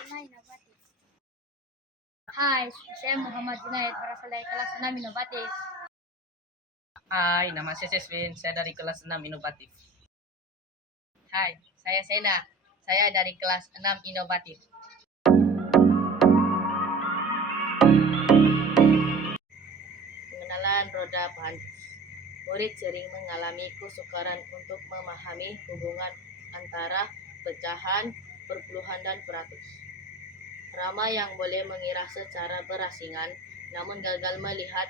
Junaid Inovatif. Hai, saya Muhammad Junaid, berasal dari kelas 6 Inovatif. Hai, nama saya Seswin, saya dari kelas 6 Inovatif. Hai, saya Sena, saya dari kelas 6 Inovatif. Pengenalan roda pahantus. Murid sering mengalami kesukaran untuk memahami hubungan antara pecahan, perpuluhan, dan peratus. Ramai yang boleh mengira secara berasingan, namun gagal melihat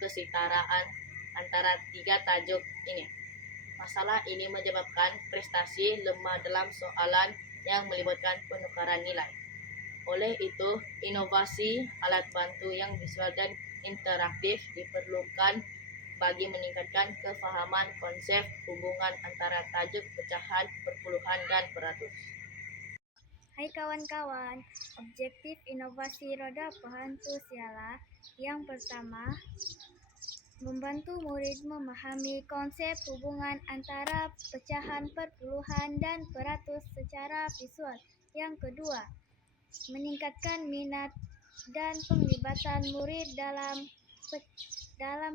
kesetaraan antara tiga tajuk ini. Masalah ini menyebabkan prestasi lemah dalam soalan yang melibatkan penukaran nilai. Oleh itu, inovasi alat bantu yang visual dan interaktif diperlukan bagi meningkatkan kefahaman konsep hubungan antara tajuk, pecahan, perpuluhan, dan peratus. Hai kawan-kawan, objektif inovasi roda pahantus ialah yang pertama, membantu murid memahami konsep hubungan antara pecahan, perpuluhan, dan peratus secara visual. Yang kedua, meningkatkan minat dan penglibatan murid dalam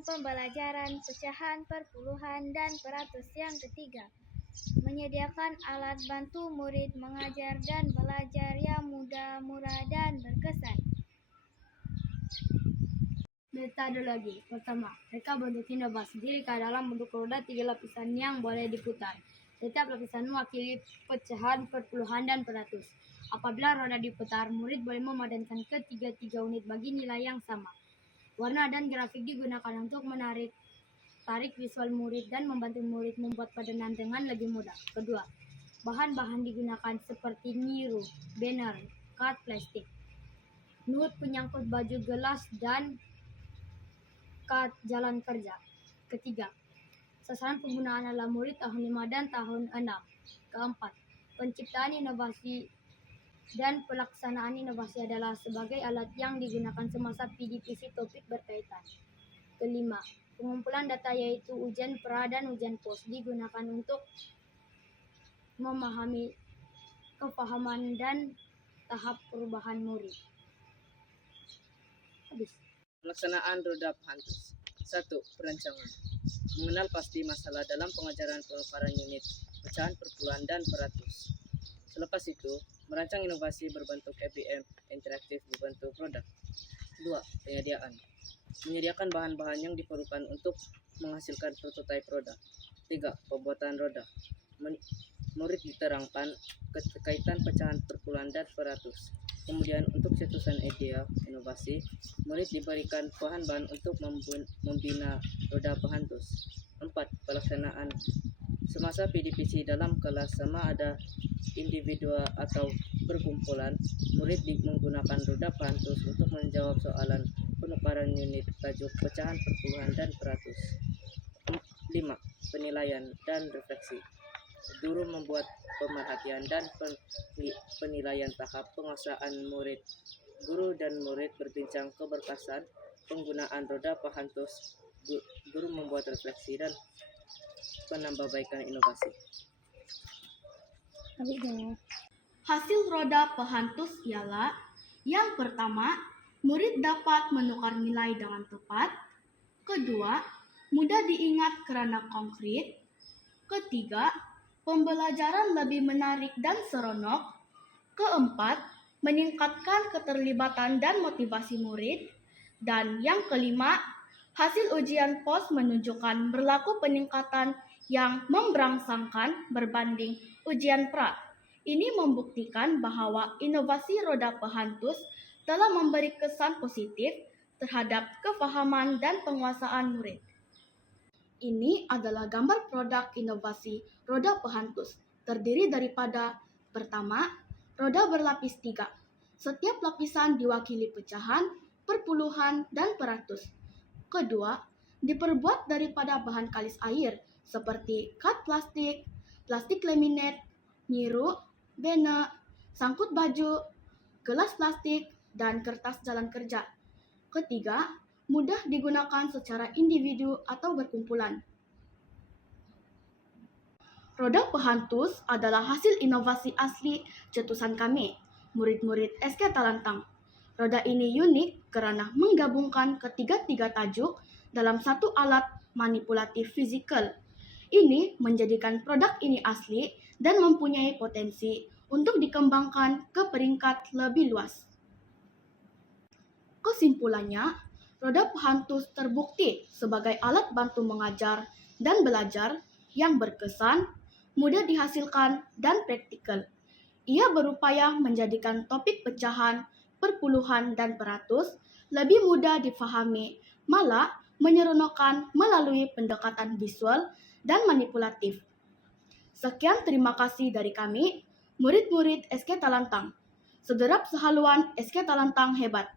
pembelajaran pecahan, perpuluhan, dan peratus. Yang ketiga, menyediakan alat bantu murid mengajar dan belajar yang mudah, murah, dan berkesan. Metodologi. Pertama, mereka bentuk inovasi diri dalam bentuk roda 3 lapisan yang boleh diputar. Setiap lapisan mewakili pecahan, perpuluhan, dan peratus. Apabila roda diputar, murid boleh memadankan ketiga unit bagi nilai yang sama. Warna dan grafik digunakan untuk tarik visual murid dan membantu murid membuat padanan dengan lebih mudah. Kedua, bahan-bahan digunakan seperti nyiru, banner, kat plastik, nut penyangkut baju, gelas, dan kat jalan kerja. Ketiga, sasaran penggunaan adalah murid tahun 5 dan tahun 6. Keempat, penciptaan inovasi dan pelaksanaan inovasi adalah sebagai alat yang digunakan semasa PDPC topik berkaitan. Kelima, pengumpulan data yaitu ujian pra dan ujian pos digunakan untuk memahami kefahaman dan tahap perubahan murid. Habis. Pelaksanaan roda pahantus. 1. Perancangan. Mengenal pasti masalah dalam pengajaran penukaran unit, pecahan, perpuluhan, dan peratus. Selepas itu, merancang inovasi berbentuk EBM, interaktif berbentuk produk. 2. Penyediaan. Menyediakan bahan-bahan yang diperlukan untuk menghasilkan prototipe produk. 3. Pembuatan roda. Murid diterangkan keterkaitan pecahan, perpuluhan, dan peratus. Kemudian untuk cetusan ide inovasi, murid diberikan bahan-bahan untuk membina roda pahantus. 4. Pelaksanaan. Semasa PDPC dalam kelas sama ada individual atau berkumpulan, murid menggunakan roda pahantus untuk menjawab soalan penukaran unit, tajuk, pecahan, perpuluhan, dan peratus. 5. Penilaian dan refleksi. Guru membuat pemerhatian dan penilaian tahap penguasaan murid. Guru dan murid berbincang keberkasan penggunaan roda pahantus. Guru membuat refleksi dan penambahbaikan inovasi. Hasil roda pahantus ialah yang pertama, murid dapat menukar nilai dengan tepat. Kedua, mudah diingat karena konkret. Ketiga, pembelajaran lebih menarik dan seronok. Keempat, meningkatkan keterlibatan dan motivasi murid. Dan yang kelima, hasil ujian pos menunjukkan berlaku peningkatan yang memberangsangkan berbanding ujian pra. Ini membuktikan bahwa inovasi roda pahantus telah memberi kesan positif terhadap kefahaman dan penguasaan murid. Ini adalah gambar produk inovasi roda pahantus. Terdiri daripada pertama, roda berlapis 3. Setiap lapisan diwakili pecahan, perpuluhan, dan peratus. Kedua, diperbuat daripada bahan kalis air seperti kat plastik, plastik laminate, nyiru, banner, sangkut baju, gelas plastik, dan kertas jalan kerja. Ketiga, mudah digunakan secara individu atau berkumpulan. Roda pahantus adalah hasil inovasi asli cetusan kami. murid-murid SK Talantang. Roda ini unik karena menggabungkan ketiga-tiga tajuk dalam satu alat manipulatif fisikal. Ini menjadikan produk ini asli dan mempunyai potensi untuk dikembangkan ke peringkat lebih luas. Kesimpulannya, roda Phantus terbukti sebagai alat bantu mengajar dan belajar yang berkesan, mudah dihasilkan, dan praktikal. Ia berupaya menjadikan topik pecahan, perpuluhan, dan peratus lebih mudah difahami, malah menyeronokkan melalui pendekatan visual dan manipulatif. Sekian terima kasih dari kami, murid-murid SK Talantang. Sederap sehaluan SK Talantang hebat.